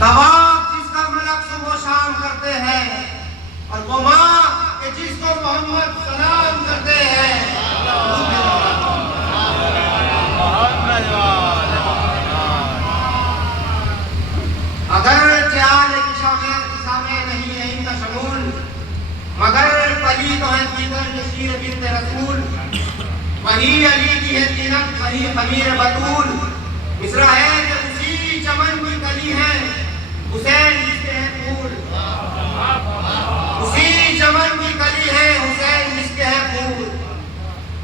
طواف جس کا ملک صبح و شام کرتے ہیں، اور وہ ماں کہ جس کو محمد سلام کرتے ہیں۔ اگر چال کسامے نہیں ہے ان کا شمول، مگر پلی تو ہے دیگر نشیر بنت رسول، وہی علی کی ہے زینت، وہی خمیر بطول۔ مصرع ہے کہ اسی چمن کی کلی ہے حسین جس کے ہیں پھول، اسی چمن کی کلی ہے حسین جس کے ہیں پھول۔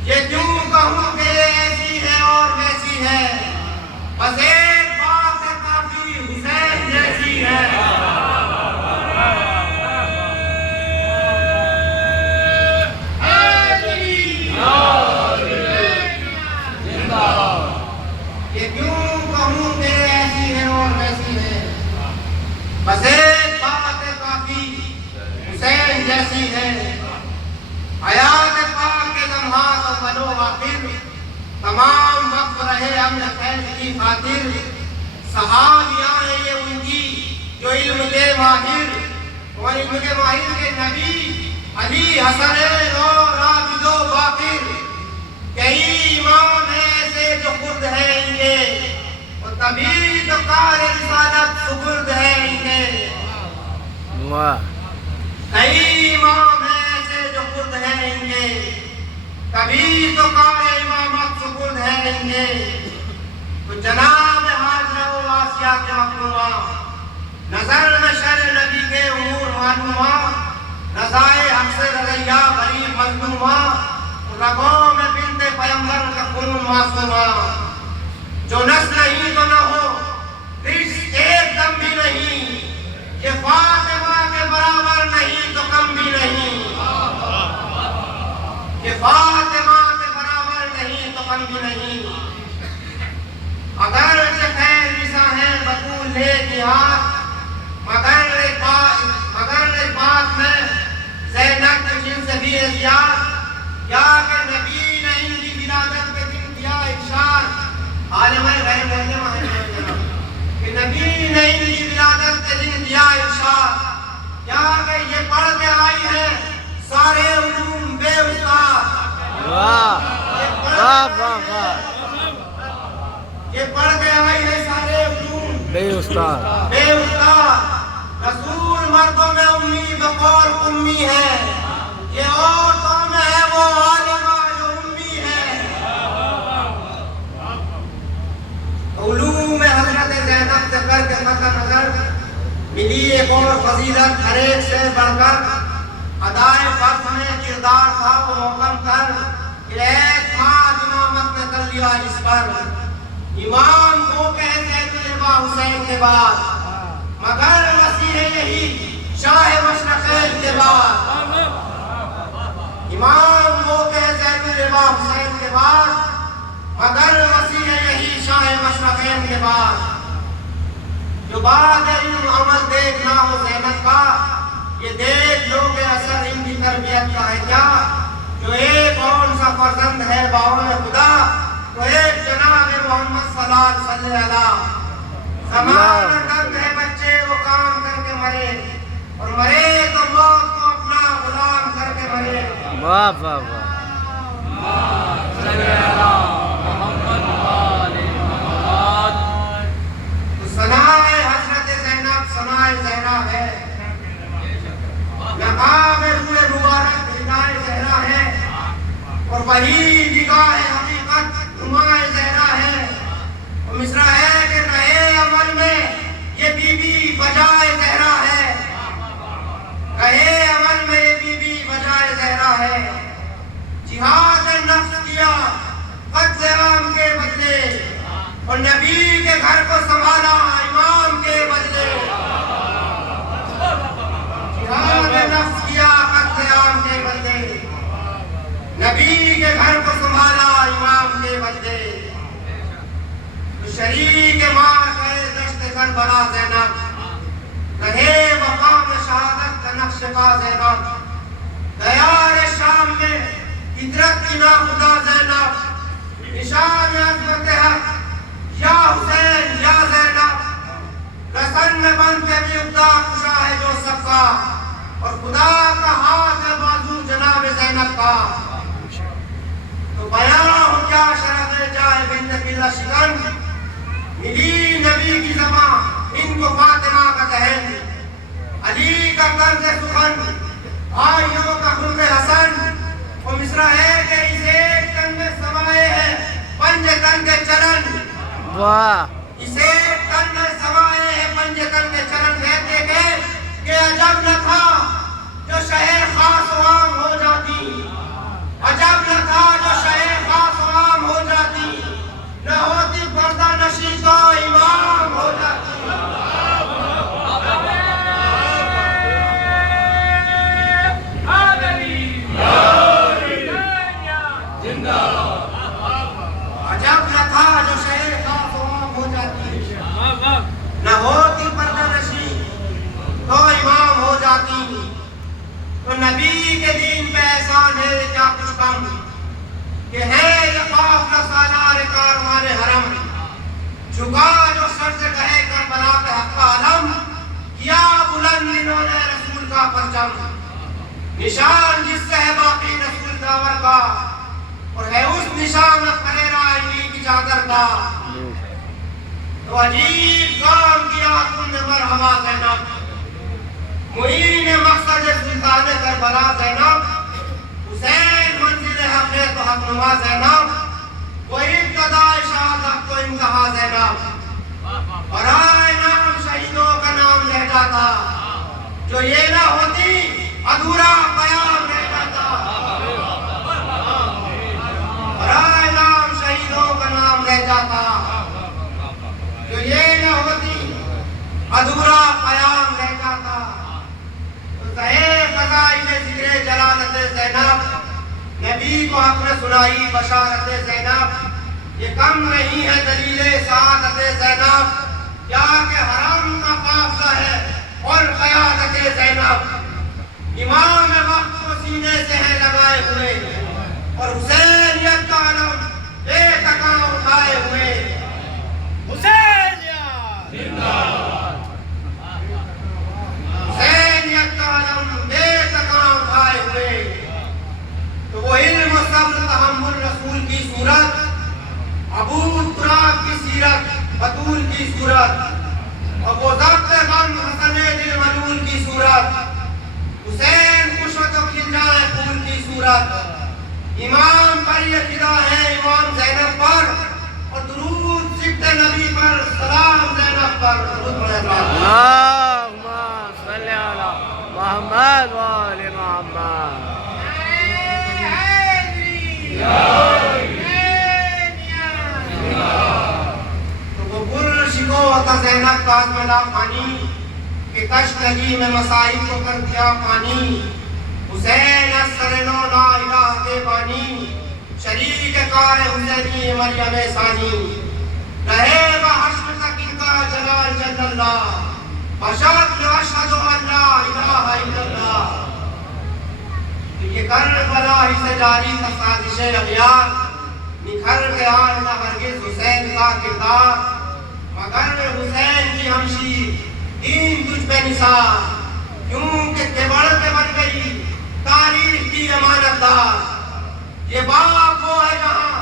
یہ کیوں کہوں کہ یہ ایسی ہے اور ویسی ہے، بس ایک بات ہے کافی حسین جیسی ہے۔ یہ کیوں کہوں کہ ایسی ہے اور ویسی ہے، بس ایک بات ہے کافی حسین جیسی ہے۔ حیات پاک کے لمحات اول و آخر، تمام وقت رہے امن خیر کی خاطر۔ صحابیاں ہیں یہ ان کی جو علم کے ماہر، اور علم کے ماہر کے نبی علی حسن اور عابد و باقر۔ کئی امام ہیں ایسے جو خرد ہیں ان کے، اور تبھی تو کار رسالت سپرد ہے ان کے۔ کئی امام ہیں ایسے جو خرد ہیں ان کے، تبھی تو کار امامت سپرد ہے ان کے۔ تو جناب حاجرہ و آسیہ کے مخدومہ، نظر میں شر نبی کے امور معلومہ، رضائے حق سے رضیہ غریب مظلومہ، رگوں میں بنت پیمبر کا خون معصومہ۔ جو نسل ہی تو نہ ہو رشت ایک دم بھی نہیں، یہ فاطمہ کے برابر نہیں تو کم بھی نہیں، یہ فاطمہ کے برابر نہیں تو کم بھی نہیں۔ اگر خیر نسا ہے بطول نیک ہاتھ، مگر ایک بات میں زینب کے جن سے بھی احتیاط، کیا کہ نبی نے ان کی ولادت کے دن دیا ارشاد، عالم غیب کہ نبی نے ان کی ولادت کے دن دیا ارشاد، کیا کہ یہ پڑھ کے آئی ہے سارے علوم بے استاد۔ یہ پڑھ کے آئی ہے سارے علوم بے استاد۔ رسول مردوں میں امی بقول امی ہے، یہ عورتوں میں ہے وہ عالمہ جو امی ہے۔ علوم حضرت زینب سے کر کے مد نظر ملی ایک اور فضیلت ہر ایک سے بڑھ کر، ادائے فرض میں کردار تھا وہ محکم کر، کہ ایک ماں امامت نے کر لیا اس پر۔ امام کو کہتے تجربہ حسین کے بعد، مگر مسیح یہی شاہ مشرقین کے بعد۔ امام وہ کہتے تجربہ حسین کے بعد، مگر مسیح یہی شاہ مشرقین کے بعد۔ جو بعد علم عمل دیکھنا ہو زینب کا، یہ دیکھ لو کہ اثر ان کی تربیت کا ہے کیا۔ جو ایک کون سا فرزند ہے باون خدا، تو ایک جناب محمد صلی اللہ علیہ وسلم۔ زمانہ تنگ ہے بچے وہ کام کر کے مرے، اور مرے تو موت کو اپنا غلام کر کے مرے۔ واہ واہ واہ۔ ثنائے حضرت زینب ثنائے زہرا ہے، نقاب روح مبارک ہدایے زہرا ہے، اور وہی نگاہ حقیقت نمائے زہرا ہے۔ اور مصرع ہے کہ رہے عمل میں یہ بی بی بجائے زہرا ہے، رہے عمل میں یہ بی بی بجائے زہرا ہے۔ جہاد نفس کیا قتل عام کے بدلے، اور نبی کے گھر کو سنبھالا امام کے بدلے۔ جہاد نفس کیا قتل عام کے بدلے، نبی کے گھر کو سنبھالا امام کے بدلے۔ شریک ماں گئے دشت کربلا زینب، رہے مقام شہادت کا نقش پا زینب۔ دیار شام میں فطرت کی ناخدا زینب، نشان عظمت حق یا حسین یا زینب، رسن میں دشمن پہ بھی اقدا کشا ہے جو سب کا، اور خدا کا ہاتھ ہے بازو جناب زینب کا۔ تو بیان ہو کیا شرف جائے بنت بلا شکن، ملی نبی کی زبان ان کو فاطمہ کا دہن، علی کا طرز سخن، بھائیوں کا خلق حسن۔ وہ مصرع ہے کہ اس ایک تن میں سمائے ہے پنج تن کے چرن، واہ اس ایک تن میں سمائے ہے پنج تن کے چرن۔ کہتے کہ عجب نہ تھا جو شہر خاص و عام ہو جاتی، عجب نہ تھا جو شہر خاص و عام ہو جاتی، نہ ہوتی پردہ نشی تو امام ہو جاتی۔ عجب نہ تھا جو شہر خاص و عام ہو جاتی، نہ ہوتی پردہ نشی تو امام ہو جاتی۔ تو نبی کے دین پہ احسان ہے کیا کچھ کم، کہ ہے یہ قافلہ سالار کاروان حرم، جھکا جو سر سے گئے کربلا پہ حق کا علم، کیا بلند انہوں نے رسول کا پرچم، نشان جس سے ہے باقی رسول داور کا، اور ہے اس نشان میں پھریرا علی کی چادر کا۔ تو عجیب کام کیا تم نے مرحبا زینب، معین مقصد سلطان کربلا زینب، حسین منزل حق ہے تو حق نما زینب، وہ ابتدا شہادت تو انتہا زینب، اور آئے نام شہیدوں کا نام لے جاتا، جو یہ نہ ہوتی ادھورا پیام رہ جاتا، اور آئے نام شہیدوں کا نام لے جاتا، جو یہ نہ ہوتی ادھورا پیام رہ جاتا۔ فضائل ذکر جلالت زینب، نبی کو حق نے سنائی بشارت زینب، یہ کم نہیں ہے دلیل سعادت زینب، کیا کہ حرم کا قافلہ ہے اور قیادت زینب، امام وقت کو سینے سے ہے لگائے ہوئے، اور حسینیت کا علم بے تکاں اٹھائے ہوئے۔ حسینیت کا علم بے تکاں اٹھائے ہوئے۔ تو وہ علم و صبر تحمل رسول کی صورت، عبود تراب کی سیرت بطول کی صورت، اور وہ ضبط غم حسن دل ملول کی صورت، حسین خوش ہو تو کھل جائے پھول کی صورت، امام پر یہ فدا ہے امام زینب پر، اور درود سبت نبی پر سلام زینب پر۔ اللہم صلی علی محمد و آل محمد۔ تو وہ گر شکوہ زینب کا ملا پانی، کہ کش لگی میں مسائل کو کر دیا پانی، حسین اثر نو لا الہ کے بانی، شریک کار حسینی مریم ثانی، رہے گا حشر تک ان کا جلال جل اللہ، بشر اشہد ان لا الہ الا اللہ۔ یہ کربلا ہی سے جاری تھا سازش اغیار، نکھر کے آئے نہ ہرگز حسین کا کردار، مگر حسین کی ہمشیر دین تجھ پہ نثار، کیونکہ کبڑ کے بن گئی تاریخ کی امانت دار۔ یہ باپ وہ ہے جہاں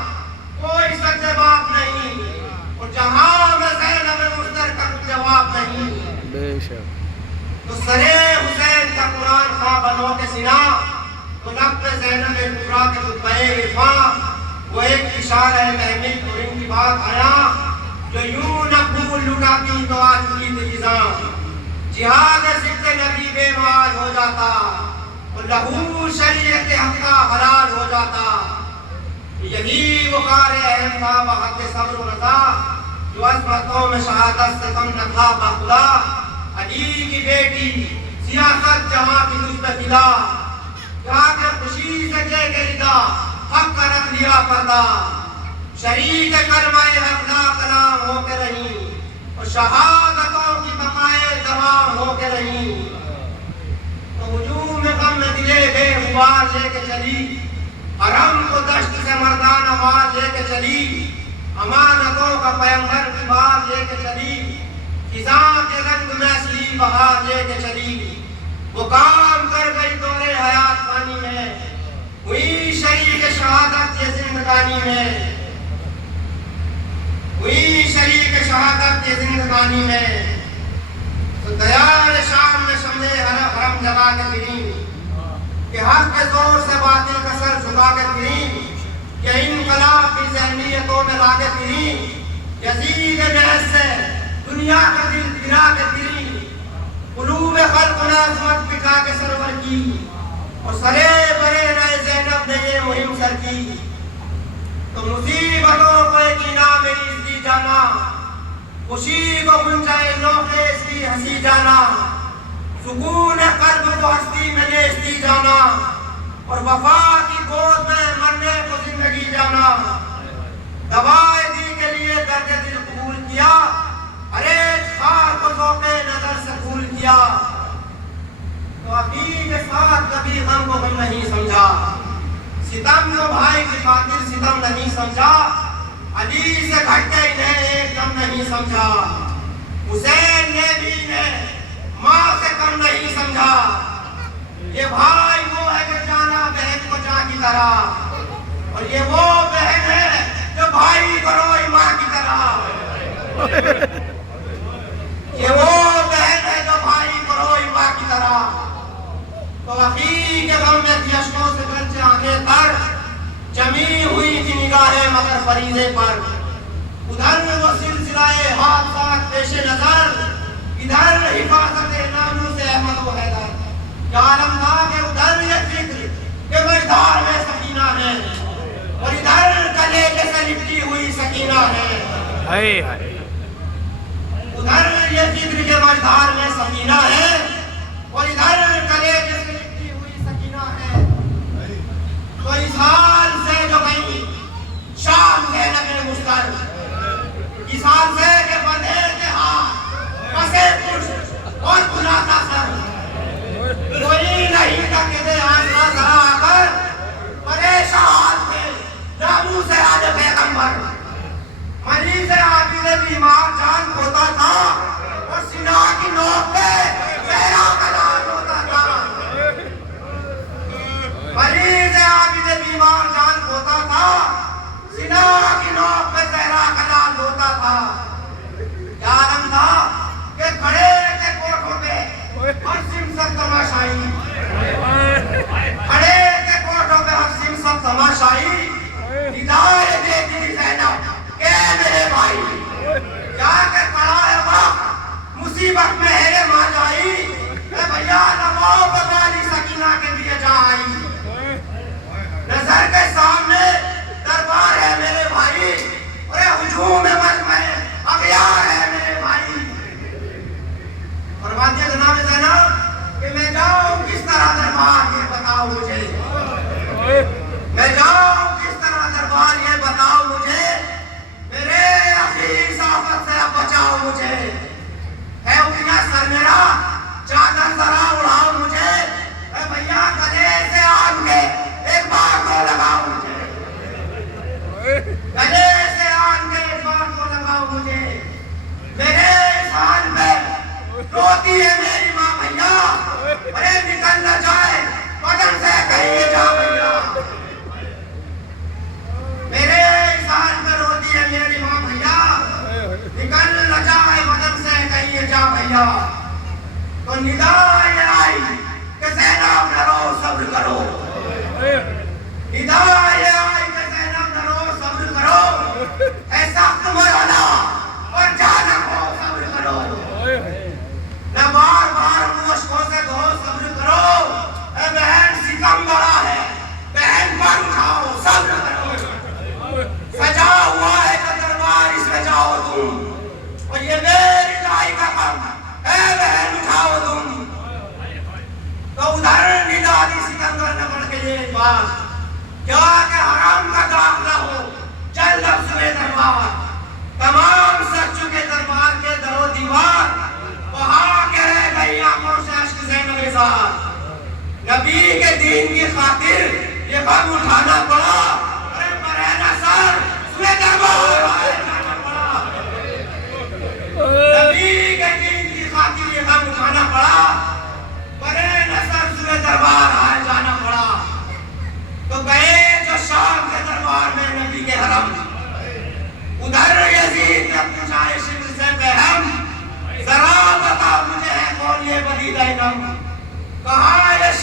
کوئی سچ باپ نہیں، اور جہاں میں زینب مصطفیٰ کا جواب نہیں۔ بے شک تو سرے حسین کا قرآن خواب بنو کے سنا، تو لب پہ زینب کبریٰ کے خطبہ عرفاں، وہ ایک اشارہ محمل تو ان کی بات آیا، جو یوں نہ پھول لٹاتی تو آ چکی تجیزاں، جہاد ضد نبی بے مال ہو جاتا، اور لہو شریعت حق کا حلال ہو جاتا۔ یہی وقار اہم تھا بحق صبر و رضا، جو عظمتوں میں شہادت سے کم نہ تھا باخدا۔ علی کی بیٹی سیاست جہاں کی تجھ پہ فدا، جا کے خوشی سے لے کے ردا حق کا رکھ لیا پردہ، شریک کلمہ حق لا کلام ہو کے رہی، اور شہادتوں کی بقائے دوام ہو کے رہی۔ تو ہجوم غم میں دلے بے غبار لے کے چلی، حرم کو دشت سے مردانہ وار لے کے چلی، امانتوں کا پیغمبر کی بات لے کے چلی، خزاں کے رنگ میں اصلی کی بہار لے کے چلی، وہ کام کر گئی دورے حیات پانی میں، ہوئی شریک شہادت یہ زندگانی میں، ہوئی شریک شہادت یہ زندگانی میں۔ تو دیار شام میں شمع حرم جگا کے پھریں کہ حق کے زور سے باطل کا سر جھکا کے پھریں، کہ انقلاب کی ذہنیتوں میں لا کے پھریں، یزید محض سے دنیا کا دل گرا کے پھریں، قلوب خلق نے عظمت بٹھا کے سرور کی، اور سرے برے نئے زینب نے یہ مہم سر کی۔ تو مصیبتوں کو ایک انعام اس دی جانا، خوشی کو گنجائے نوخے اس کی ہنسی جانا، سکون قلب کو ہستی میں نیستی جانا، اور وفا کی گود میں مرنے کو زندگی جانا۔ دوائے دی کے لیے درد دل قبول کیا، ہر ایک خار کو ذوق نظر سے پھول کیا۔ تو عقیق کے ساتھ کبھی غم کو غم نہیں سمجھا، ستم کو بھائی کی خاطر ستم نہیں سمجھا، علی سے گھٹ کے انہیں ایک دم نہیں سمجھا، حسین نے بھی انہیں ماں سے کم نہیں سمجھا۔ یہ بھائی وہ ہے کہ جانا بہن کو جان کی طرح، اور یہ وہ بہن ہے جو بھائی کو روئی ماں کی طرح، یہ وہ بہن ہے جو بھائی کو روئی ماں کی طرح۔ تو عقیق کے غم میں تھی اشکوں سے گرچہ آنکھیں تر، جمی ہوئی تھی نگاہیں مگر فریضے پر، ادھر وہ سلسلہ حادثات پیش نظر، ادھر حفاظت ناموس احمد و حیدر، عالم تھا کہ ادھر یہ فکر کہ مجدار میں سکینہ ہے، اور ادھر کلیجے سے لپٹی ہوئی سکینہ ہے، ادھر یہ فکر کہ مجدار میں سکینہ ہے، اور ادھر کلیجے سے لپٹی ہوئی سکینہ ہے۔ تو اس حال سے جو گئی شام زینب مستر، اس حال سے کہ بندھے کے ہاتھ پسے پشت اور بلاتا سر، کوئی نہیں تھا کہ دے آنکھا ذرا آ کر، پریشان تھے ناموس سے آج پیغمبر، مریض عابد بیمار جان ہوتا تھا، اور سینہ کی نوک پہ میرا کلام ہوتا تھا، مریض عابد بیمار جان ہوتا تھا، سینہ کی نوک پہ زہرا کلام ہوتا تھا۔ کیا عالم تھا کہ کھڑے کے کوٹھوں پہ ہر سمسک تماشائی، کھڑے کے کوٹھوں پہ ہر سمسک تماشائی، ندائے دیتی زینب کہ میرے بھائی، کیا کہ کھڑا ہے وقت مصیبت میں ہے ماں جائی، اے بھیا نماؤ بغالی سکینہ کے لیے جائی، نظر کے سامنے دربار ہے میرے بھائی، اور ہجوم مجمع اغیار ہے میرے بھائی۔ فرماتی ہے جناب زینب کہ میں جاؤں کس طرح دربار یہ بتاؤ مجھے، میں جاؤں کس طرح دربار یہ بتاؤ مجھے، میرے اخیر صافت سے اب بچاؤ مجھے، ہے اٹھیا سر میرا چادر ذرا اڑاؤ مجھے، اے بھیا گلے سے آن کے ایک بار کو لگاؤ مجھے، گلے سے آن کے ایک بار کو لگاؤ مجھے، میرے اس حال میں روتی ہے میری ماں بھیا، ارے نکل نہ جائے بدن سے کہیں جا بھیا، میرے اس حال میں روتی ہے میری ماں بھیا، نکل نہ جائے بدن سے کہیں جا بھیا۔ تو ندا یہ آئی کہ زینب نہ رو صبر کرو، ندا یہ آئی کہ زینب نہ رو صبر کرو، اے سخت مولانا اور جانب ہو صبر کرو، نہ بار بار مشکوں سے دھو صبر کرو، اے بہن ستم بڑا ہے بہن پر اٹھاؤ صبر کرو، سجا ہوا ہے کہ دربار اس میں جاؤ تم، اور یہ میری لائی کا کم اے بہن اٹھاؤ تم۔ تو ادھر ندا دی سکندر نے بڑھ کے یہ بات کیا کہ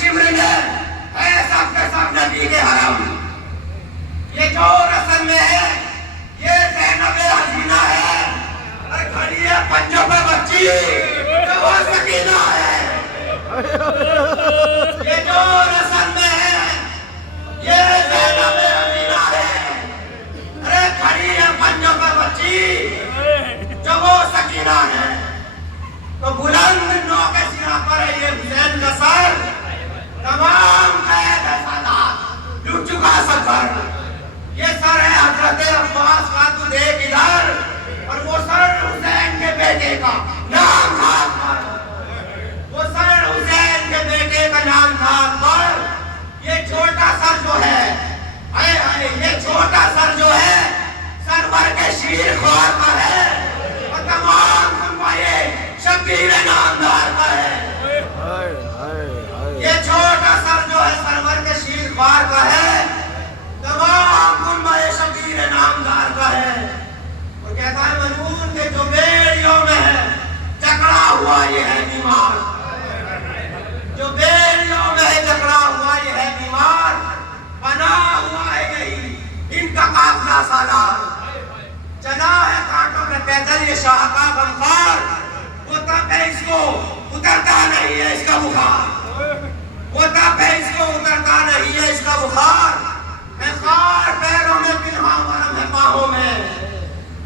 شمر میں ہے سب کے سب نبی کے حرم. یہ جو رسم میں ہے یہ زینب حسینہ ہے. اور کھڑی ہے پنجوں پہ بچی جو وہ سکینہ ہے. یہ جو رسم میں ہے یہ زینب حسینہ ہے. ارے کھڑی ہے پنجوں پہ بچی جو وہ سکینہ ہے. تو بلند نو کے سینہ پر ہے یہ حسین کا سر. تمام قید سادات لٹ چکا سفر. یہ سر ہے حضرت عباس کا، تو دیکھ ادھر. اور وہ سر حسین کے بیٹے کا نام تھا اکبر. وہ سر حسین کے بیٹے کا نام تھا اکبر. یہ چھوٹا سر جو ہے یہ چھوٹا سر جو ہے سرور کے شیر خوار کا ہے. اور تمام خنبائے شبیر نامدار کا ہے. یہ چھوٹا سر جو ہے سرور کے شیر خوار کا ہے. تمام خنبائے شبیر نامدار کا ہے. اور کہتا ہے منون کے جو بیڑیوں میں ہے جکڑا ہوا یہ ہے بیمار. جو بیڑیوں میں ہے جکڑا ہوا یہ ہے بیمار. بنا ہوا ہے یہی ان کا قافلہ سالار. چلا ہے کانٹوں میں پیدل یہ شاہکار غمخوار. وہ تب ہے اس کو اترتا نہیں ہے اس کا بخار. وہ تب ہے اس کو اترتا نہیں ہے اس کا بخار. ہے خار پیروں میں پنہا ورم ہے باہوں میں.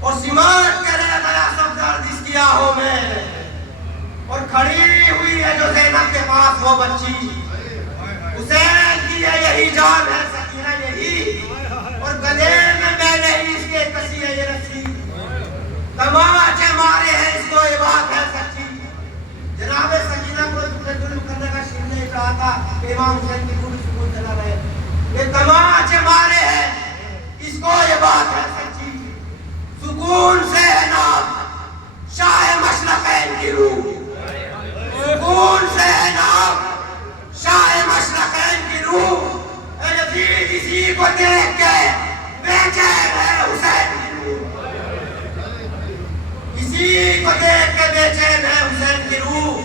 اور سماٹ کے رہ گیا سب درد اس کی آہوں میں. اور کھڑی ہوئی ہے جو زینب کے پاس وہ بچی. حسین کی ہے یہی جان ہے سکینہ یہی. اور گلے میں میلے ہی اس کے کسی ہے یہ رسی. تماچے مارے ہیں اس کو یہ بات ہے سچی. جناب سکینہ کو ظلم کرنے کا شیر نہیں رہا تھا کہ امام حسین کی پوری سکون چلا رہے. یہ تماچے مارے ہیں اس کو یہ بات ہے سچی. سکون سے ہے نام شاہ مشرقین کی روح. سکون سے ہے نام شاہ مشرقین کی روح. اے یزید اسی کو دیکھ کے بے چین ہے حسین کی روح. اسی کو دیکھ کے بے چین ہے حسین کی روح.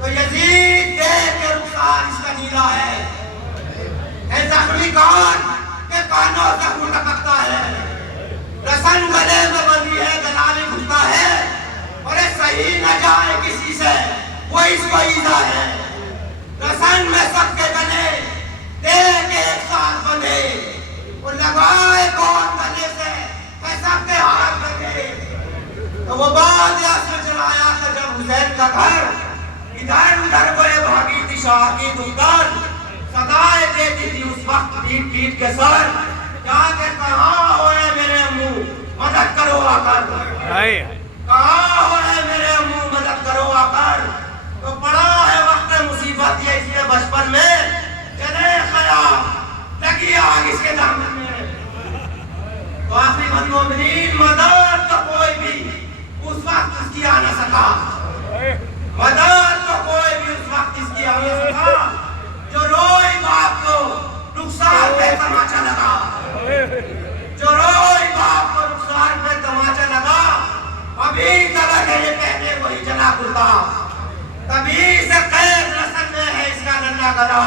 تو یزید دیکھ کے رخسار اس کا نیلا ہے. اے زخمی کان کہ کانوں زخم ٹپکتا ہے. رسن گلے میں بندی ہے گلا میں گھٹتا ہے. اور اے صحیح نہ جائے کسی سے وہ اس کو ایزا ہے. رسن میں سب کے گلے دیکھ ایک ساتھ بندے. اور لگائے کون گلے سے کہ سب کے ہاتھ بندے. تو وہ بعد یاسر چلایا تھا جب حسین کا گھر. ادھر ادھر بڑے بھاگی تھی شاہ کی دختر. صدائے دیتی تھی اس وقت پیٹ پیٹ کے سر. جا کے کہاں ہوئے میرے امو مدد کرو آ کر. کہاں ہوئے میرے امو مدد کرو آ کر. تو پڑا ہے وقت مصیبت یہ اس کے بچپن میں. چلے خیال لگی آگ اس کے دامن میں. تو آخری مومنین مدد تو کوئی بھی اس وقت اس کی آ نہ سکا. مدد تو کوئی بھی اس وقت اس کی آ نہ سکا. جو روئی باپ کو رخسار پہ تماچا لگا. جو روئی باپ کو رخسار پہ تماچا لگا. ابھی تک ہے یہ کہنے وہی جلا کرتا. تبھی سے قید رسن میں ہے اس کا ننھا گلا.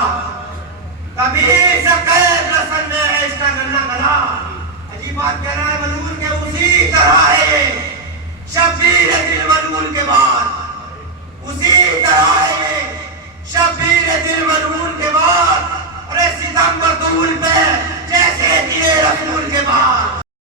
تبھی سے قید رسن میں ہے اس کا ننھا گلا. عجیب بات کہہ رہا ہے ملعون کہ اسی طرح ہے یہ شبیر دل ملعون کے بعد. اسی طرح ہے یہ شبیر دل ملعون کے بعد. ارے ستم بطول پہ جیسے دیے رسول کے بعد.